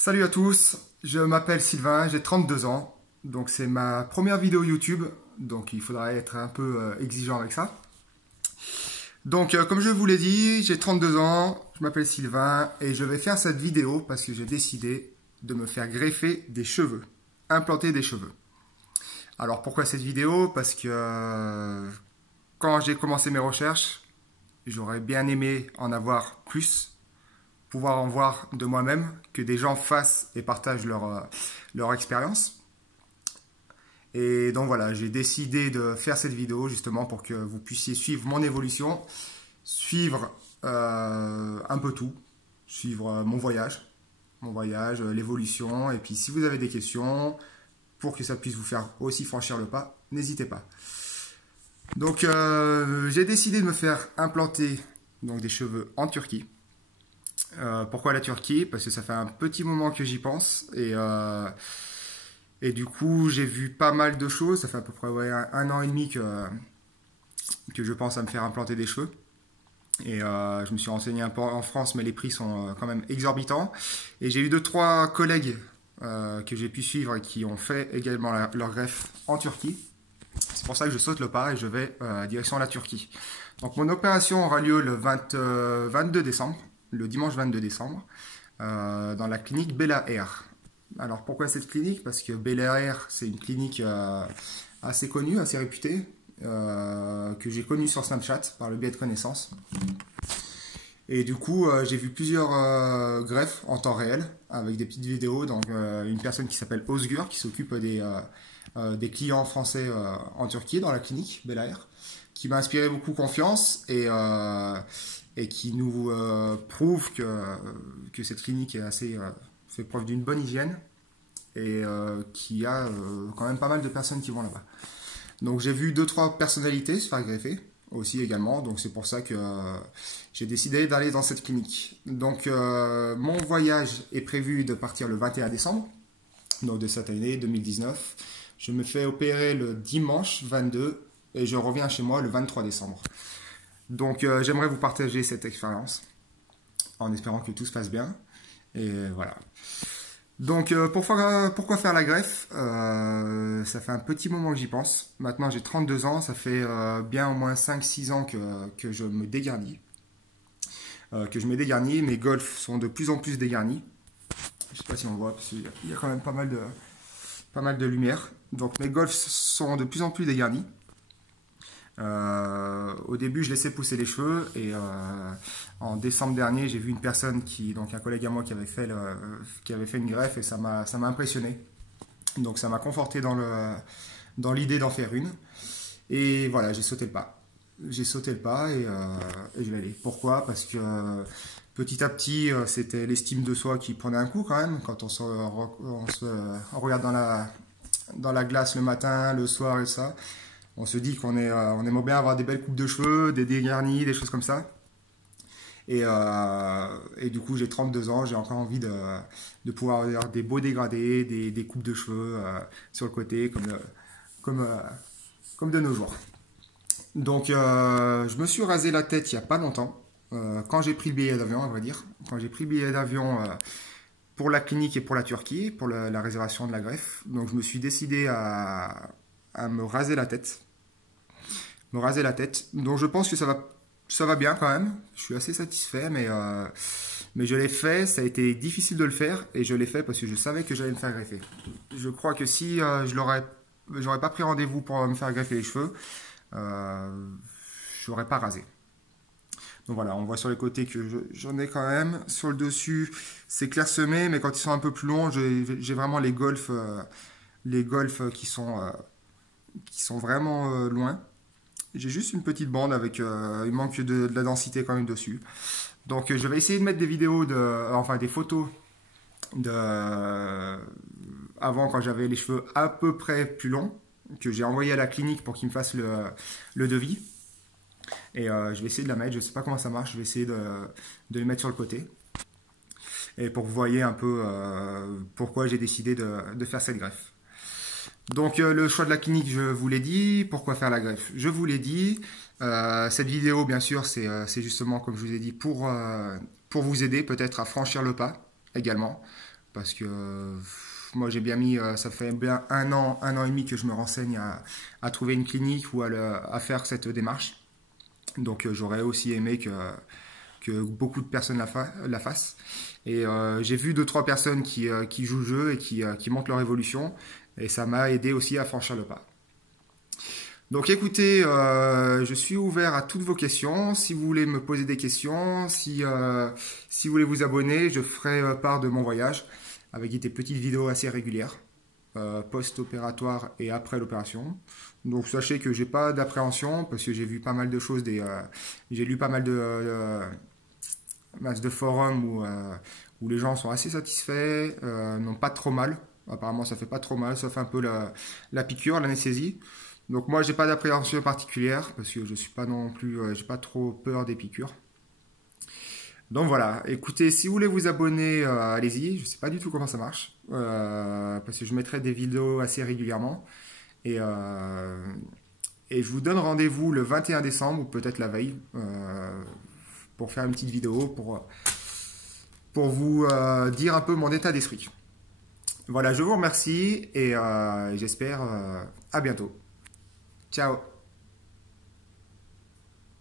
Salut à tous, je m'appelle Sylvain, j'ai 32 ans, donc c'est ma première vidéo YouTube, donc il faudra être un peu exigeant avec ça. Donc comme je vous l'ai dit, j'ai 32 ans, je m'appelle Sylvain et je vais faire cette vidéo parce que j'ai décidé de me faire greffer des cheveux, implanter des cheveux. Alors pourquoi cette vidéo? Parce que quand j'ai commencé mes recherches, j'aurais bien aimé en avoir plus, pouvoir en voir de moi-même, que des gens fassent et partagent leur expérience. Et donc voilà, j'ai décidé de faire cette vidéo justement pour que vous puissiez suivre mon évolution, suivre un peu tout, suivre mon voyage, l'évolution. Et puis si vous avez des questions, pour que ça puisse vous faire aussi franchir le pas, n'hésitez pas. Donc j'ai décidé de me faire implanter donc, des cheveux en Turquie. Pourquoi la Turquie? Parce que ça fait un petit moment que j'y pense et du coup j'ai vu pas mal de choses. Ça fait à peu près un an et demi que je pense à me faire implanter des cheveux. Et je me suis renseigné un peu en France, mais les prix sont quand même exorbitants. Et j'ai eu 2-3 collègues que j'ai pu suivre et qui ont fait également leur greffe en Turquie. C'est pour ça que je saute le pas et je vais direction la Turquie. Donc mon opération aura lieu le 22 décembre. Le dimanche 22 décembre, dans la clinique Bella Air. Alors pourquoi cette clinique? Parce que Bella Air, c'est une clinique assez connue, assez réputée, que j'ai connue sur Snapchat par le biais de connaissances. Et du coup, j'ai vu plusieurs greffes en temps réel, avec des petites vidéos. Donc une personne qui s'appelle Özgür, qui s'occupe des clients français en Turquie, dans la clinique Bella Air, qui m'a inspiré beaucoup confiance et qui nous prouve que cette clinique est fait preuve d'une bonne hygiène et qu'il y a quand même pas mal de personnes qui vont là-bas. Donc j'ai vu 2-3 personnalités se faire greffer aussi également, donc c'est pour ça que j'ai décidé d'aller dans cette clinique. Donc mon voyage est prévu de partir le 21 décembre, donc de cette année 2019. Je me fais opérer le dimanche 22 et je reviens chez moi le 23 décembre. Donc j'aimerais vous partager cette expérience en espérant que tout se passe bien. Et voilà. Donc pourquoi faire la greffe? Ça fait un petit moment que j'y pense. Maintenant j'ai 32 ans, ça fait bien au moins 5-6 ans que je me dégarnis. Que je me dégarnis, mes golfs sont de plus en plus dégarnis. Je ne sais pas si on voit, parce qu'il y a quand même pas mal de lumière. Donc mes golfs sont de plus en plus dégarnis. Au début, je laissais pousser les cheveux et en décembre dernier, j'ai vu une personne donc un collègue à moi qui avait fait une greffe et ça m'a impressionné. Donc ça m'a conforté dans l'idée d'en faire une. Et voilà, j'ai sauté le pas. J'ai sauté le pas et je vais aller. Pourquoi? Parce que petit à petit, c'était l'estime de soi qui prenait un coup quand même. Quand on se regarde dans la glace le matin, le soir et ça. On se dit qu'on aimerait bien avoir des belles coupes de cheveux, des dégarnis, des choses comme ça. Et du coup, j'ai 32 ans, j'ai encore envie de pouvoir avoir des beaux dégradés, des coupes de cheveux sur le côté, comme de nos jours. Donc, je me suis rasé la tête il n'y a pas longtemps, quand j'ai pris le billet d'avion, à vrai dire. Quand j'ai pris le billet d'avion pour la clinique et pour la Turquie, pour la réservation de la greffe. Donc, je me suis décidé à me raser la tête. Donc je pense que ça va bien quand même. Je suis assez satisfait, mais je l'ai fait. Ça a été difficile de le faire et je l'ai fait parce que je savais que j'allais me faire greffer. Je crois que si j'aurais pas pris rendez-vous pour me faire greffer les cheveux, je n'aurais pas rasé. Donc voilà, on voit sur les côtés que j'en ai quand même. Sur le dessus, c'est clairsemé, mais quand ils sont un peu plus longs, j'ai vraiment les golfs qui sont vraiment loin. J'ai juste une petite bande avec, il manque de la densité quand même dessus. Donc je vais essayer de mettre des vidéos, des photos avant quand j'avais les cheveux à peu près plus longs, que j'ai envoyé à la clinique pour qu'ils me fassent le devis. Et je vais essayer de la mettre, je ne sais pas comment ça marche, je vais essayer de les mettre sur le côté. Et pour que vous voyez un peu pourquoi j'ai décidé de faire cette greffe. Donc le choix de la clinique, je vous l'ai dit. Pourquoi faire la greffe? Je vous l'ai dit. Cette vidéo, bien sûr, c'est justement, comme je vous ai dit, pour vous aider peut-être à franchir le pas également. parce que moi j'ai bien mis, ça fait bien un an et demi que je me renseigne à trouver une clinique ou à faire cette démarche. Donc j'aurais aussi aimé que beaucoup de personnes la fassent. Et j'ai vu deux trois personnes qui jouent le jeu et qui montrent leur évolution. Et ça m'a aidé aussi à franchir le pas. Donc écoutez, je suis ouvert à toutes vos questions. Si vous voulez me poser des questions, si vous voulez vous abonner, je ferai part de mon voyage avec des petites vidéos assez régulières, post-opératoire et après l'opération. Donc sachez que j'ai pas d'appréhension parce que j'ai vu pas mal de choses, j'ai lu pas mal de forums où les gens sont assez satisfaits, n'ont pas trop mal. Apparemment ça fait pas trop mal, sauf un peu la piqûre, l'anesthésie. Donc moi j'ai pas d'appréhension particulière parce que je suis pas non plus, j'ai pas trop peur des piqûres. Donc voilà, écoutez, si vous voulez vous abonner, allez-y. Je sais pas du tout comment ça marche parce que je mettrai des vidéos assez régulièrement et, euh, et je vous donne rendez-vous le 21 décembre ou peut-être la veille pour faire une petite vidéo pour vous dire un peu mon état d'esprit. Voilà, je vous remercie et j'espère à bientôt. Ciao.